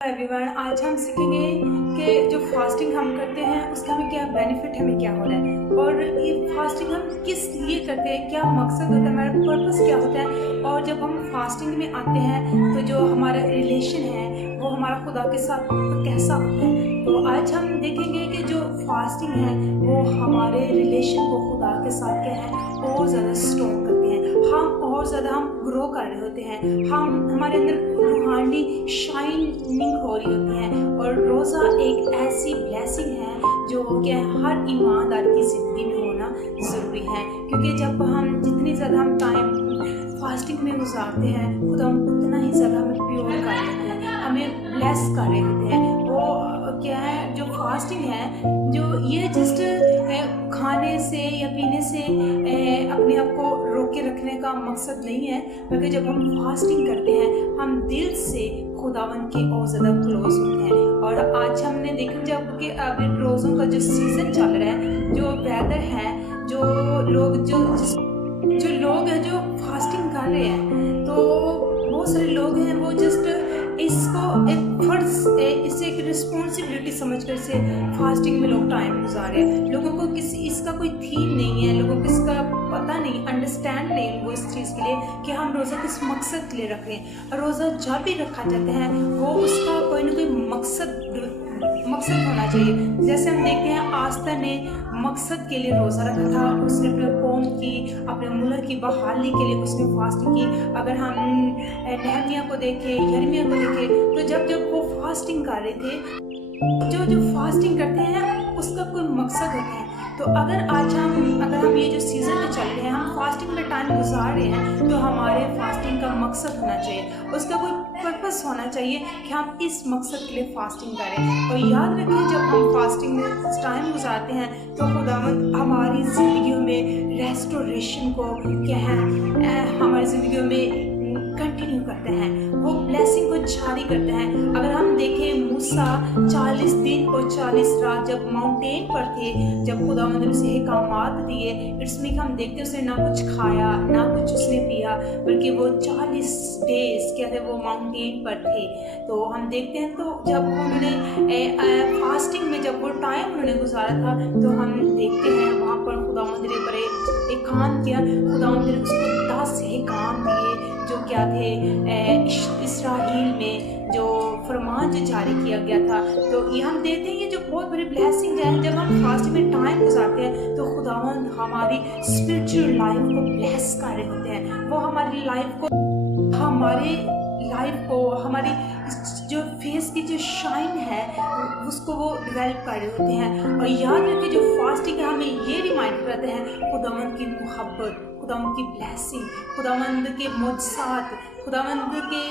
Everyone, आज हम सीखेंगे कि जो फास्टिंग हम करते हैं उसका हमें क्या बेनिफिट, हमें क्या हो रहा है और ये फास्टिंग हम किस लिए करते हैं, क्या मकसद होता है, हमारा पर्पस क्या होता है। और जब हम फास्टिंग में आते हैं तो जो हमारा रिलेशन है वो हमारा खुदा के साथ कैसा होता है। तो आज हम देखेंगे कि जो फास्टिंग है वो हमारे रिलेशन को खुदा के साथ क्या है और ज़्यादा स्ट्रॉन्ग करते हैं, हम और ज़्यादा हम ग्रो कर रहे होते हैं, हम हमारे अंदर रूहानी शाइनिंग हो रही होती है। और रोज़ा एक ऐसी ब्लेसिंग है जो क्या है हर ईमानदार की ज़िंदगी में होना ज़रूरी है, क्योंकि जब हम जितनी ज़्यादा हम टाइम फास्टिंग में गुजारते हैं खुदा हम उतना ही ज़्यादा हमें प्योर कर देते हैं, हमें ब्लेस कर रहे होते हैं। वो क्या है जो फास्टिंग है जो ये जस्ट खाने से या पीने से अपने आप को रोक के रखने का मकसद नहीं है, बल्कि जब हम फास्टिंग करते हैं हम दिल से खुदावन के और ज़्यादा क्लोज होते हैं। और आज हमने देखा जब कि अभी रोज़ों का जो सीज़न चल रहा है, जो वेदर है, जो लोग हैं जो फास्टिंग कर रहे हैं, तो बहुत सारे लोग हैं वो जस्ट इसको एक फर्ज, इसे एक रिस्पॉन्सिबिलिटी समझकर से फास्टिंग में लोग टाइम गुजार रहे हैं। लोगों को इसका कोई थीम नहीं है, लोगों को इसका पता नहीं, अंडरस्टैंड नहीं उनको इस चीज़ के लिए कि हम रोज़ा किस मकसद के लिए रख रहे हैं। और रोज़ा जब भी रखा जाता है वो उसका कोई ना कोई मकसद होना चाहिए। जैसे हम देखते हैं आस्था ने मकसद के लिए रोज़ा रखा था, उसने अपने कौम की, अपने मुल्क की बहाली के लिए उसने फास्टिंग की। अगर हम नहमिया को देखें, यिर्मयाह को देखें, तो जब वो फास्टिंग कर रहे थे, जो फास्टिंग करते हैं उसका कोई मकसद होता है। तो अगर हम ये जो सीज़न में चल रहे हैं, हम फास्टिंग में टाइम गुजार रहे हैं, तो हमारे फास्टिंग का मकसद होना चाहिए, उसका कोई पर्पस होना चाहिए कि हम इस मकसद के लिए फास्टिंग करें। और याद रखें जब हम फास्टिंग में टाइम गुजारते हैं तो खुदावंद हमारी ज़िंदगियों में रेस्टोरेशन को क्या है हमारी ज़िंदगियों में कंटिन्यू करते हैं, वो ब्लेसिंग को जारी करते हैं। अगर हम देखें मूसा 40 दिन और 40 रात जब माउंटेन पर थे, जब खुदावंद ने उसे अहकामात दिए, इसमें हम देखते हैं उसने ना कुछ खाया ना कुछ उसने पिया, बल्कि वो 40 डेज क्या थे वो माउंटेन पर थे। तो हम देखते हैं तो जब उन्होंने फास्टिंग में जब वो टाइम उन्होंने गुजारा था, तो हम देखते हैं वहाँ पर खुदावंद ने बड़े एक काम किया, खुदावंद ने उसको 10 अहकाम दिए जो क्या थे इस्राएल में जो फरमान जो जारी किया गया था। तो ये हम देखते हैं ये जो बहुत बड़ी ब्लेसिंग है, जब हम फास्टिंग में टाइम गुजारते हैं तो खुदावंद हमारी स्पिरिचुअल लाइफ को ब्लेस कर रहे होते हैं, वो हमारी लाइफ को हमारी जो फेस की जो शाइन है उसको वो डेवलप कर रहे होते हैं। और याद रखें जो फास्टिंग है हमें ये रिमाइंड करते हैं खुदावंद की मोहब्बत, खुदावंद की ब्लेसिंग, खुदावंद के मुझसात, खुदावंद की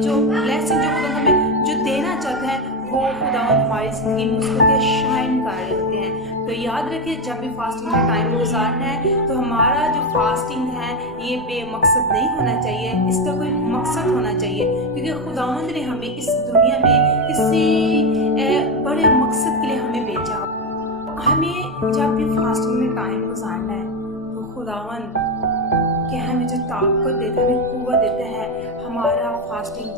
जो ब्लेसिंग जो खुदा हमें जो देना चाहते हैं वो खुदावंद हमारी ज़िंदगी में उसको क्या शाइन कर रहे होते हैं। तो याद रखिए जब भी फास्टिंग में टाइम गुजारना है तो हमारा जो फास्टिंग है ये बेमकसद नहीं होना चाहिए, इसका कोई मकसद होना चाहिए, क्योंकि खुदावंद ने हमें इस दुनिया में किसी बड़े मकसद के लिए हमें भेजा। हमें जब भी फास्टिंग में टाइम गुजारना है तो खुदावंद कि हमें जो ताकत देता है, हमें कुव्वत देता है, हमारा फास्टिंग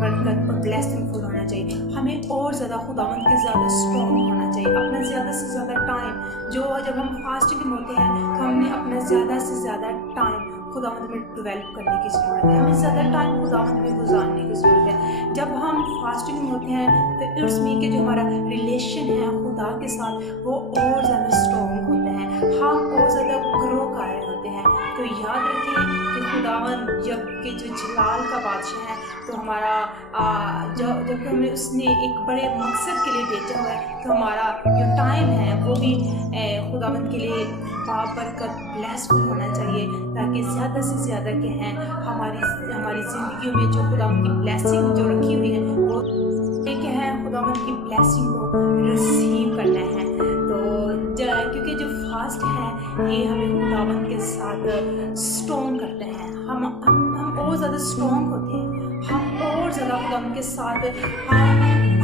बरकत और ब्लेसिंगफुल होना चाहिए। हमें और ज़्यादा खुदावंद के ज़्यादा स्ट्रॉन्ग होना चाहिए, अपना ज़्यादा से ज़्यादा टाइम जो जब हम फास्टिंग में होते हैं तो हमने अपना ज़्यादा से ज़्यादा टाइम खुदावंद में डेवलप करने की ज़रूरत है, हमें ज़्यादा टाइम खुदावंद में गुजारने की ज़रूरत है। जब हम फास्टिंग में होते हैं तो इट्स मीन कि जो हमारा रिलेशन है खुदा के साथ वो और ज़्यादा स्ट्रॉन्ग होता है, हम और ज़्यादा ग्रो कर रहे होते हैं। तो याद रखिए कि खुदावंद जब के जो जलाल का बादशाह है, तो हमारा जब हमें उसने एक बड़े मकसद के लिए भेजा हुआ है, तो हमारा जो टाइम है वो भी खुदावंद के लिए बाबरकत ब्लेसफुल होना चाहिए, ताकि ज़्यादा से ज़्यादा क्या है हमारी ज़िंदगियों में जो खुदावंद की ब्लेसिंग जो रखी हुई है वो क्या है खुदावंद की ब्लेसिंग को रिसीव करना है। तो क्योंकि जो फास्ट है ये हमें खुदावंद के साथ स्ट्रॉन्ग करते हैं, हम और ज़्यादा स्ट्रॉन्ग होते हैं, हम और ज़्यादा खुदावंद के साथ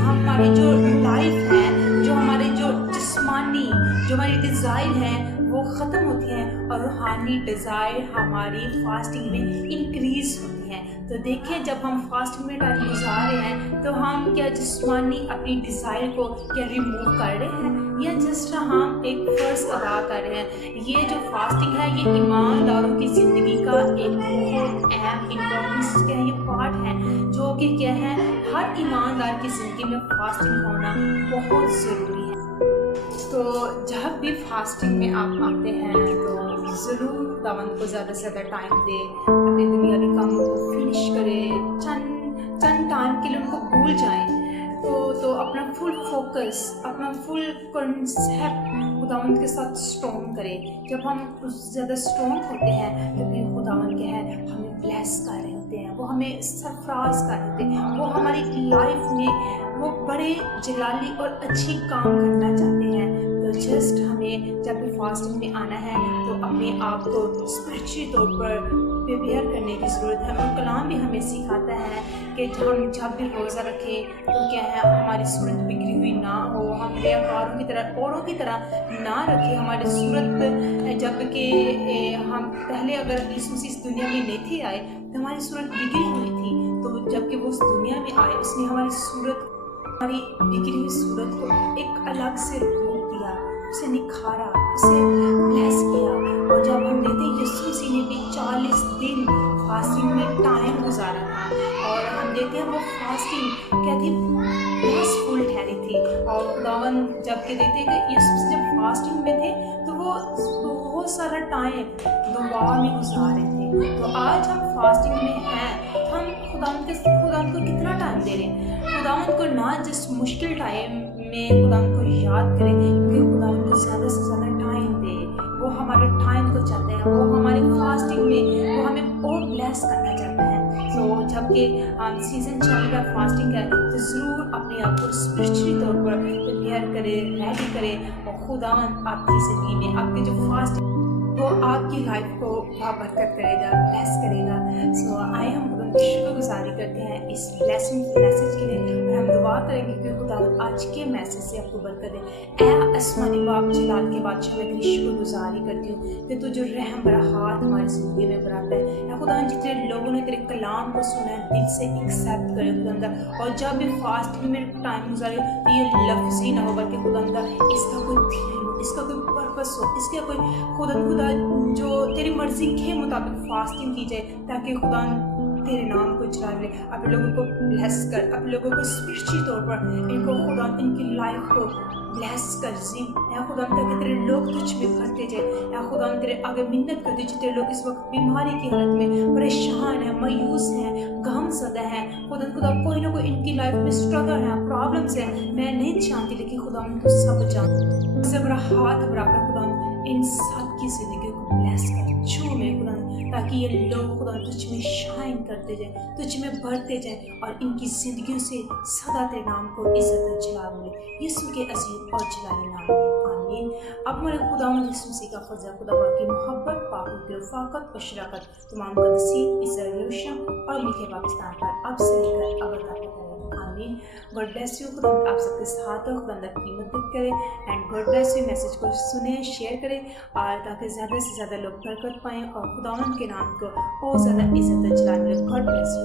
हमारी जो लाइफ है, जो हमारी जो जिस्मानी जो हमारी डिज़ायर है वो ख़त्म होती हैं और रूहानी डिज़ायर हमारी फास्टिंग में इंक्रीज़ होती हैं। तो देखिए जब हम फास्टिंग में टाइम गुजार रहे हैं तो हम क्या जिस्मानी अपनी डिज़ायर को क्या रिमूव कर रहे हैं या जस्ट हम एक फ़र्ज़ अदा कर रहे हैं। ये जो फास्टिंग है ये ईमानदारों की ज़िंदगी का एक बहुत अहम इम्पोर्टेंस क्या है, ये पार्ट है जो कि क्या है हर ईमानदार की ज़िंदगी में फास्टिंग होना बहुत ज़रूरी है। तो जब भी फास्टिंग में आप आते हैं तो ज़रूर खुदावंद को ज़्यादा से ज़्यादा टाइम दें, अपने दुनियावी कामों को फिनिश करें, चंद टाइम के लिए उनको भूल जाएं। तो अपना फुल फोकस, अपना फुल कंसेप्ट खुदावंद के साथ स्ट्रॉन्ग करें। जब हम उससे ज़्यादा स्ट्रॉन्ग होते हैं तो फिर खुदावंद क्या है हमें ब्लेस कर रहे होते हैं, वो हमें सरफराज कर रहे होते हैं, वो हमारी लाइफ में वो बड़े जलाली और अच्छी काम करना चाहते हैं। तो जस्ट हमें जब भी फास्टिंग में आना है तो अपने आप को स्पिरिचुअली तौर पर प्रिपेयर करने की ज़रूरत है। और कलाम भी हमें सिखाता है कि हम जब भी रोज़ा रखें तो क्या है हमारी सूरत बिगड़ी हुई ना हो, हम रियाकारों की तरह औरों की तरह ना रखें हमारी सूरत। जबकि हम पहले अगर यीशु मसीह इस दुनिया में नहीं थे आए तो हमारी सूरत बिगड़ी हुई थी, तो जबकि वो उस दुनिया में आए उसने हमारी सूरत, हमारी बिगड़ी हुई सूरत को एक अलग से रूप दिया, उसे निखारा, उसे ब्लेस किया। और जब हम देखते हैं यीशु मसीह ने भी 40 दिन फास्टिंग में टाइम गुजारा था और हम देखते हैं वो फास्टिंग क्या थी, ब्लेसफुल ठहरी थी। और खुदावन जबकि देखते हैं कि यीशु मसीह जब फास्टिंग में थे तो वो बहुत सारा टाइम दुआ में गुजार रहे थे। तो आज हम फास्टिंग में हैं, हम खुदावन को कितना टाइम दे रहे हैं, खुदावन को ना जिस मुश्किल टाइम में खुदावन को याद करें, क्योंकि खुदावन को ज़्यादा से ज़्यादा टाइम दे, वो हमारे टाइम को चाहते हैं, वो हमारी फास्टिंग में वो हमें और ब्लेस करना चाहते हैं। तो जबकि सीज़न चल रहा है फास्टिंग है तो ज़रूर अपने आप को स्पिरिचुअली तौर पर प्रिपेयर करें, रेडी करें और खुदावन आपकी ज़िंदगी में आपके जो फास्टिंग वो आपकी लाइफ को बरकत करेगा, ब्लेस करेगा। सो आए हम खुदा की शुक्रगुजारी करते हैं इस ब्लेसिंग मैसेज के लिए और हम दुआ करेंगे कि खुदावंद आज के मैसेज से आपको बरकत दे। ऐ आसमानी बाप जलाल के बादशाह मैं तेरी शुक्रगुजारी करती हूँ कि तू जो रहम भरा हाथ हमारी ज़िंदगी में बढ़ाता है। या खुदावंद जितने लोगों ने तेरे कलाम को सुना है दिल से एक्सेप्ट करे खुदावंद, और जब भी फास्टिंग में टाइम गुजारे तो ये लफ्ज़ ही ना हो बल्कि खुदावंद इसका कोई थीम, इसका कोई पर्पस हो, इसका कोई खुदा जो तेरी मर्जी के मुताबिक फास्टिंग की जाए ताकि खुदा तेरे नाम को चला ले, अपने लोगों को ब्लेस कर, अपने लोगों को स्पिरिचुअली तौर पर इनको खुदा इनकी लाइफ को ब्लेस कर जी। या खुदा ताकि तेरे लोग तुझ में भरते जाए। या खुदा तेरे आगे मिन्नत कर दीजिए, तेरे लोग इस वक्त बीमारी की हालत में परेशान है, मायूस हैं, गमज़दा हैं, खुदा कोई ना कोई इनकी लाइफ में स्ट्रगल है, प्रॉब्लम्स है, मैं नहीं जानती लेकिन खुदा उनको सब जानती। इससे बड़ा हाथ बढ़ाकर खुदा इन सब की ज़िंदगी को ब्लेस कर छू में खुदा, ताकि ये लोग खुदा तुझ में शाइन करते जाए, तुझ में बढ़ते जाए और इनकी ज़िंदगियों से सदा तेरे नाम को इज्जत और जलाल मिले, यीशु के अजीम और जलाली नाम में आमीन। अब मेरे खुदावंद यीशु मसीह का फजल, खुदा की मोहब्बत, पापों की रफ़ाकत और शराकत तमाम का नसीब इस यरूशलेम और मिखे पाकिस्तान पर अब से लेकर अब तक करें आमीन। God bless you. खुदा आप सबके साथ हो, खुदा अपनी मदद करे and God bless you. Message को सुने, शेयर करें और ताकि ज़्यादा से ज़्यादा लोग बरकत पाएँ और खुदावंद के नाम को और ज़्यादा इज्जत जलाल मिले। God bless you.